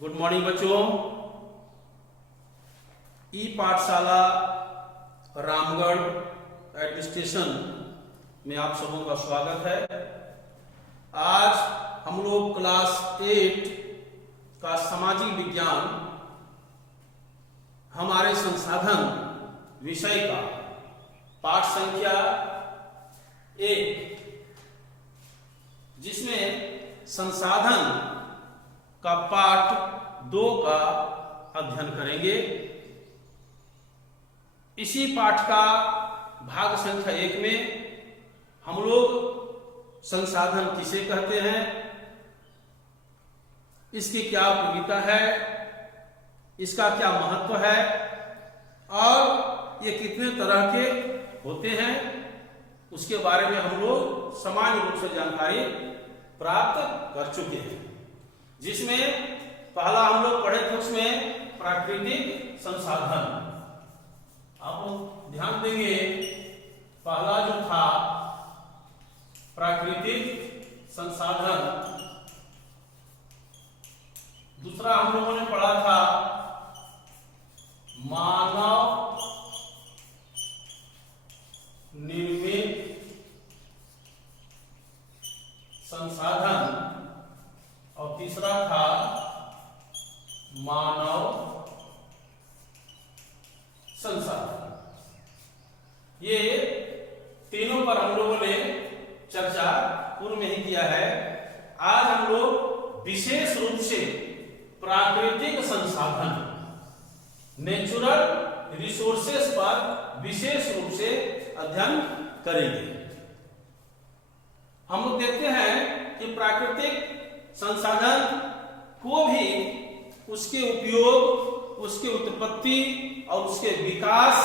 Good morning बच्चों। ई पाठशाला Ramgarh administration में आप सबों का स्वागत है। आज हम लोग क्लास 8 का सामाजिक विज्ञान हमारे संसाधन विषय का पाठ संख्या 1, जिसमें संसाधन का पाठ 2 का अध्ययन करेंगे। इसी पाठ का भाग संख्या 1 में हम लोग संसाधन किसे कहते हैं, इसकी क्या उपयोगिता है, इसका क्या महत्व है और ये कितने तरह के होते हैं, उसके बारे में हम लोग सामान्य रूप से जानकारी प्राप्त कर चुके हैं। जिसमें पहला हम लोग पढ़े थे उसमें प्राकृतिक संसाधन। आप ध्यान देंगे, पहला जो था प्राकृतिक संसाधन, दूसरा हम लोगों ने पढ़ा था मानव निर्मित संसाधन और तीसरा था मानव संसाधन। ये तीनों पर हम लोगों ने चर्चा पूर्व में ही किया है। आज हम लोग विशेष रूप से प्राकृतिक संसाधन, नेचुरल रिसोर्सेस पर विशेष रूप से अध्ययन करेंगे। हम लोग देखते हैं कि प्राकृतिक संसाधन को भी उसके उपयोग, उसके उत्पत्ति और उसके विकास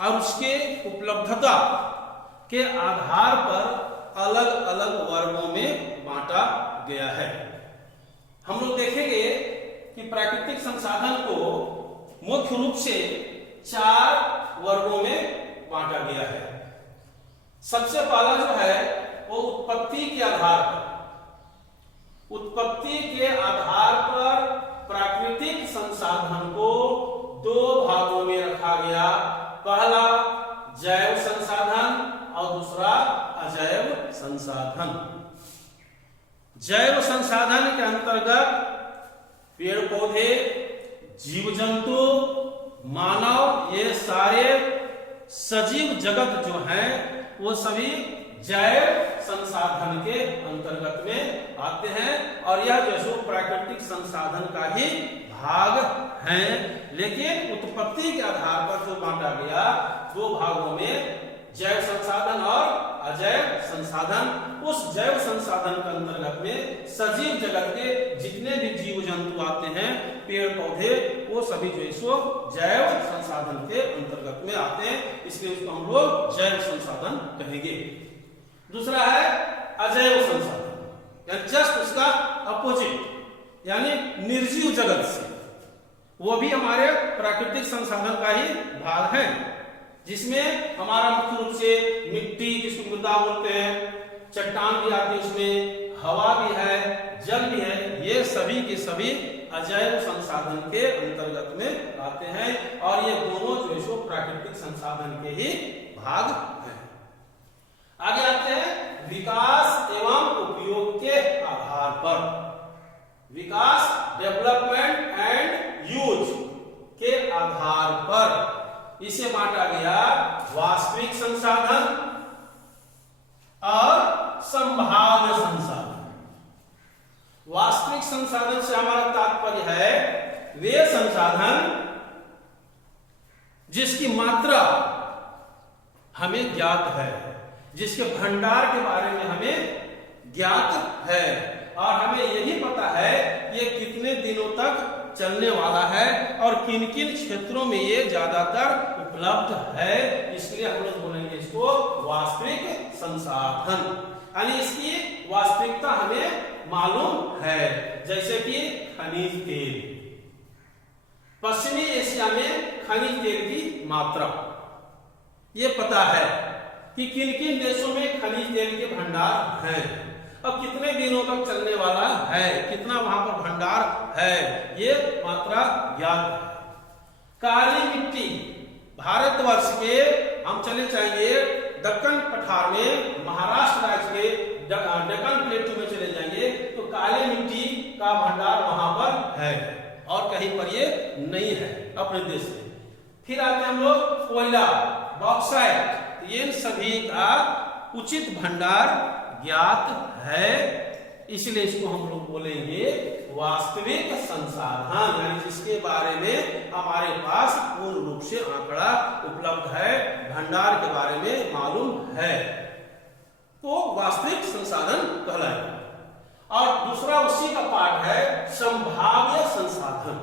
और उसके उपलब्धता के आधार पर अलग अलग वर्गों में बांटा गया है। हम लोग देखेंगे कि प्राकृतिक संसाधन को मुख्य रूप से 4 वर्गों में बांटा गया है। सबसे पहला जो है वो उत्पत्ति के आधार पर, उत्पत्ति के आधार पर प्राकृतिक संसाधन को 2 भागों में रखा गया। पहला जैव संसाधन और दूसरा अजैव संसाधन। जैव संसाधन के अंतर्गत पेड़ पौधे, जीव जंतु, मानव, ये सारे सजीव जगत जो हैं वो सभी जैव संसाधन के अंतर्गत में आते हैं और यह जो सो प्राकृतिक संसाधन का ही भाग है। लेकिन उत्पत्ति के आधार पर जो बांटा गया 2 भागों में, जैव संसाधन और अजैव संसाधन। उस जैव संसाधन के अंतर्गत में सजीव जगत के जितने भी जीव जंतु आते हैं, पेड़ पौधे, वो सभी जो सो जैव संसाधन के अंतर्गत में आते हैं, इसलिए उसको हम लोग जैव संसाधन कहेंगे। दूसरा है अजैव संसाधन, यानी जस्ट उसका अपोजिट, यानी निर्जीव जगत से, वो भी हमारे प्राकृतिक संसाधन का ही भाग है। जिसमें हमारा मुख्य रूप से मिट्टी, जिसको मृदा बोलते हैं, चट्टान भी आती है उसमें, हवा भी है, जल भी है, ये सभी के सभी अजैव संसाधन के अंतर्गत में आते हैं और ये दोनों जो है प्राकृतिक संसाधन के ही भाग हैं। आगे आते हैं विकास एवं उपयोग के आधार पर। विकास, डेवलपमेंट एंड यूज के आधार पर इसे बांटा गया वास्तविक संसाधन और संभाव्य संसाधन। वास्तविक संसाधन से हमारा तात्पर्य है वे संसाधन जिसकी मात्रा हमें ज्ञात है, जिसके भंडार के बारे में हमें ज्ञात है और हमें यही पता है ये कितने दिनों तक चलने वाला है और किन किन क्षेत्रों में ये ज्यादातर उपलब्ध है। इसलिए हम लोग बोलेंगे इसको वास्तविक संसाधन, यानी इसकी वास्तविकता हमें मालूम है। जैसे कि खनिज तेल, पश्चिमी एशिया में खनिज तेल की मात्रा ये पता है कि किन किन देशों में खनिज तेल के भंडार हैं और कितने दिनों तक चलने वाला है, कितना वहां पर भंडार भंडार है, ये मात्रा ज्ञात है। काली मिट्टी भारतवर्ष के, हम चले जाएंगे दक्कन पठार में, महाराष्ट्र राज्य के डेक्कन प्लेटू में चले जाएंगे तो काली मिट्टी का भंडार वहां पर है और कहीं पर ये नहीं है अपने देश में। फिर आते हैं हम लोग कोयला, बॉक्साइट, ये सभी का उचित भंडार ज्ञात है, इसलिए इसको हम लोग बोलेंगे वास्तविक संसाधन, यानी जिसके बारे में हमारे पास पूर्ण रूप से आंकड़ा उपलब्ध है, भंडार के बारे में मालूम है, तो वास्तविक संसाधन कहलाएगा। और दूसरा उसी का पार्ट है संभाव्य संसाधन,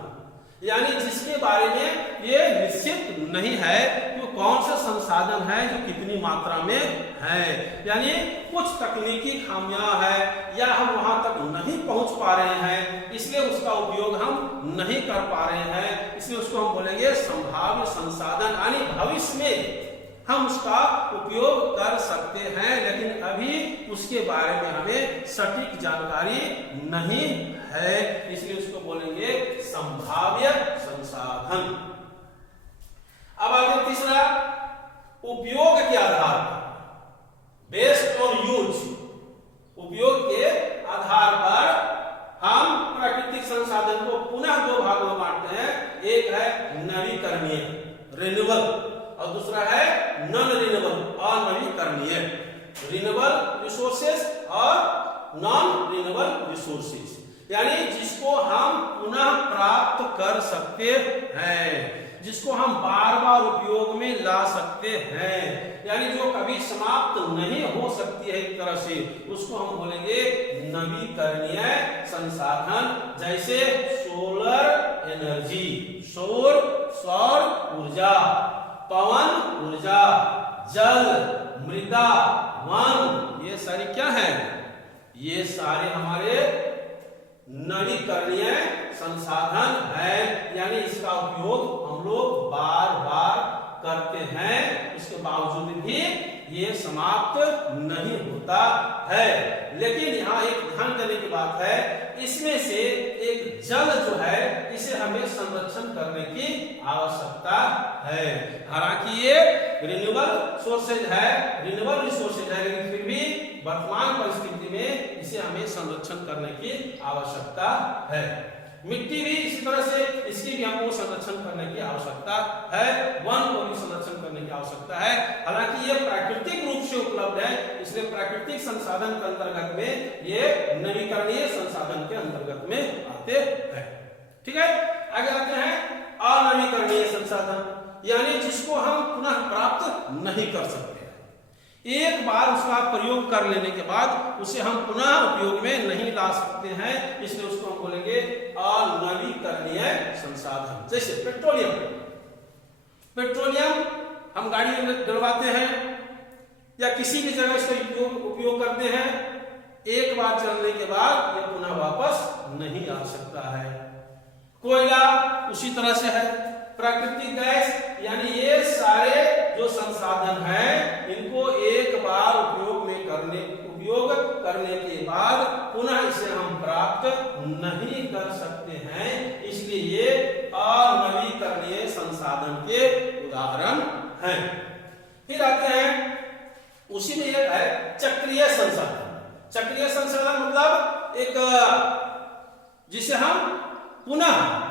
यानी जिसके बारे में ये निश्चित नहीं है कि कौन सा संसाधन है जो कितनी मात्रा में है, यानी कुछ तकनीकी खामियां है या हम वहां तक नहीं पहुंच पा रहे हैं, इसलिए उसका उपयोग हम नहीं कर पा रहे हैं, इसलिए उसको हम बोलेंगे संभाव्य संसाधन, यानी भविष्य में हम उसका उपयोग कर सकते हैं लेकिन अभी उसके बारे में हमें सटीक जानकारी नहीं है, इसलिए उसको बोलेंगे संभाव्य संसाधन। अब आगे तीसरा, उपयोग के आधार पर, बेस्ड ऑन यूज, उपयोग के आधार पर हम प्राकृतिक संसाधन को पुनः दो भागों में बांटते हैं, एक है नवीकरणीय रिन्यूएबल और दूसरा है नॉन रिन्यूएबल अनवीकरणीय, रिन्यूएबल रिसोर्सेज और नॉन रिन्यूएबल रिसोर्सेज, यानी जिसको हम पुनः प्राप्त कर सकते हैं, जिसको हम बार बार उपयोग में ला सकते हैं, यानी जो कभी समाप्त नहीं हो सकती है एक तरह से, उसको हम बोलेंगे नवीकरणीय संसाधन, जैसे सोलर एनर्जी, सौर ऊर्जा, पवन ऊर्जा, जल, मृदा, वन, ये सारी क्या है, ये सारे हमारे नवीकरणीय संसाधन है, यानी इसका उपयोग हम लोग बार बार करते हैं, उसके बावजूद भी ये समाप्त नहीं होता है। लेकिन यहाँ एक ध्यान देने की बात है, इसमें से एक जल जो है इसे हमें संरक्षण करने की आवश्यकता है। हालांकि ये रिन्यूएबल सोर्सेज है, रिन्यूएबल रिसोर्सेज है, लेकिन फिर भी वर्तमान परिस्थिति में इसे हमें संरक्षण करने की आवश्यकता है। मिट्टी भी इसी तरह से, इसकी भी हमको संरक्षण करने की आवश्यकता है, वन को भी संरक्षण करने की आवश्यकता है। हालांकि ये प्राकृतिक रूप से उपलब्ध है, इसलिए प्राकृतिक संसाधन के अंतर्गत में ये नवीकरणीय संसाधन के अंतर्गत में आते हैं। ठीक है, आगे आते हैं अनवीकरणीय संसाधन, यानी जिसको हम पुनः प्राप्त नहीं कर सकते, एक बार उसका प्रयोग कर लेने के बाद उसे हम पुनः उपयोग में नहीं ला सकते हैं, इसलिए उसको हम बोलेंगे अनवीकरणीय संसाधन। जैसे पेट्रोलियम, पेट्रोलियम हम गाड़ी में डलवाते हैं या किसी भी जगह इसका उपयोग करते हैं, एक बार चलने के बाद ये पुनः वापस नहीं आ सकता है। कोयला उसी तरह से है, प्राकृतिक गैस, यानी ये सारे जो संसाधन हैं इनको एक बार उपयोग करने के बाद पुनः इसे हम प्राप्त नहीं कर सकते हैं, इसलिए ये अनवीकरणीय संसाधन के उदाहरण हैं। फिर आते हैं, उसी में एक है चक्रीय संसाधन। चक्रीय संसाधन मतलब एक जिसे हम पुनः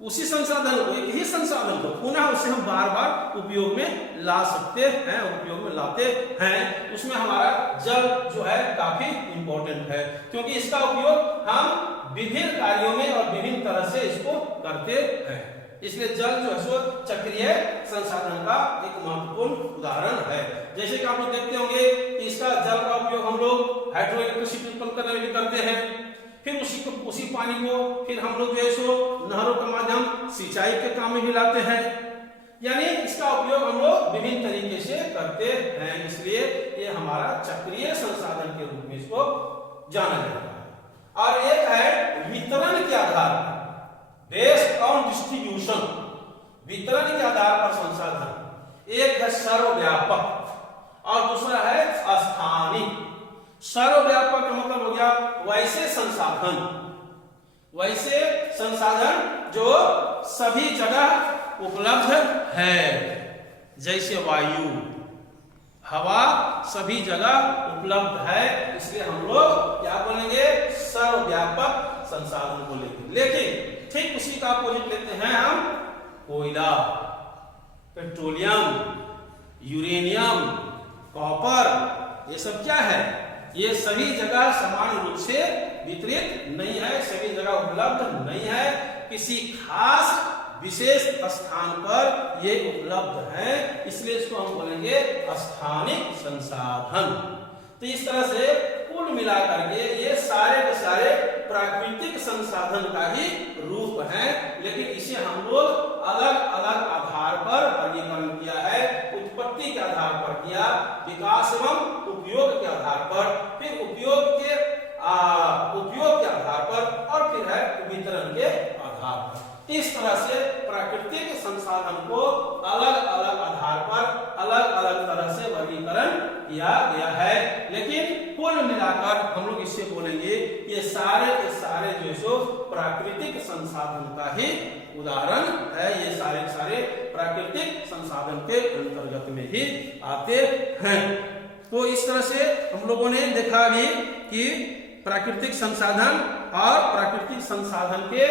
उसी संसाधन को, एक ही संसाधन को पुनः उसे हम बार बार उपयोग में ला सकते हैं, उपयोग में लाते हैं। उसमें हमारा जल जो है काफी इंपॉर्टेंट है, क्योंकि इसका उपयोग हम विभिन्न कार्यों में और विभिन्न तरह से इसको करते हैं, इसलिए जल जो है सो चक्रीय संसाधन का एक महत्वपूर्ण उदाहरण है। जैसे कि आप लोग देखते होंगे कि इसका जल का उपयोग हम लोग हाइड्रो इलेक्ट्रिसिटी उत्पन्न करने में भी करते हैं, फिर उसी पानी को फिर हम लोग जो है सो नहरों के माध्यम सिंचाई के काम में भी लाते हैं, यानी इसका उपयोग हम लोग विभिन्न तरीके से करते हैं, इसलिए ये हमारा चक्रीय संसाधन के रूप में इसको जाना जाता है। और एक है वितरण के आधार पर, बेस्ड ऑन डिस्ट्रीब्यूशन, वितरण के आधार पर संसाधन, एक है सर्वव्यापक और दूसरा है अस्थानिक। सर्वव्यापक का मतलब हो गया वैसे संसाधन वैसे संसाधन जो सभी जगह उपलब्ध है, जैसे वायु, हवा सभी जगह उपलब्ध है, इसलिए हम लोग क्या बोलेंगे, सर्वव्यापक संसाधन बोलेंगे। लेकिन ठीक उसी का अपोजिट लेते हैं हम, कोयला, पेट्रोलियम, यूरेनियम, कॉपर, ये सब क्या है, ये सभी जगह समान रूप से वितरित नहीं है, सभी जगह उपलब्ध नहीं है, किसी खास विशेष स्थान पर ये उपलब्ध है, इसलिए इसको हम बोलेंगे स्थानिक संसाधन। तो इस तरह से कुल मिलाकर के ये सारे के सारे प्राकृतिक संसाधन का ही रूप है, लेकिन इसे हम लोग अलग अलग आधार पर वर्गीकरण किया है। उत्पत्ति के आधार पर किया, विकास एवं उपयोग के आधार पर, फिर उपयोग के आधार पर, और फिर है वितरण के आधार पर। इस तरह से प्राकृतिक संसाधन को अलग अलग आधार पर अलग अलग तरह से वर्गीकरण किया गया है, लेकिन कुल मिलाकर हम लोग इससे बोलेंगे ये सारे के सारे जो सो प्राकृतिक संसाधन का ही उदाहरण है, ये सारे के सारे प्राकृतिक संसाधन के अंतर्गत में ही आते हैं। तो इस तरह से हम लोगों ने देखा भी कि प्राकृतिक संसाधन और प्राकृतिक संसाधन के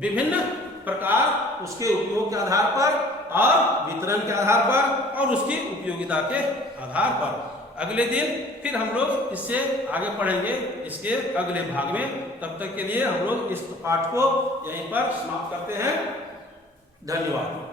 विभिन्न प्रकार, उसके उपयोग के आधार पर और वितरण के आधार पर और उसकी उपयोगिता के आधार पर। अगले दिन फिर हम लोग इससे आगे पढ़ेंगे इसके अगले भाग में। तब तक के लिए हम लोग इस पाठ को यहीं पर समाप्त करते हैं। धन्यवाद।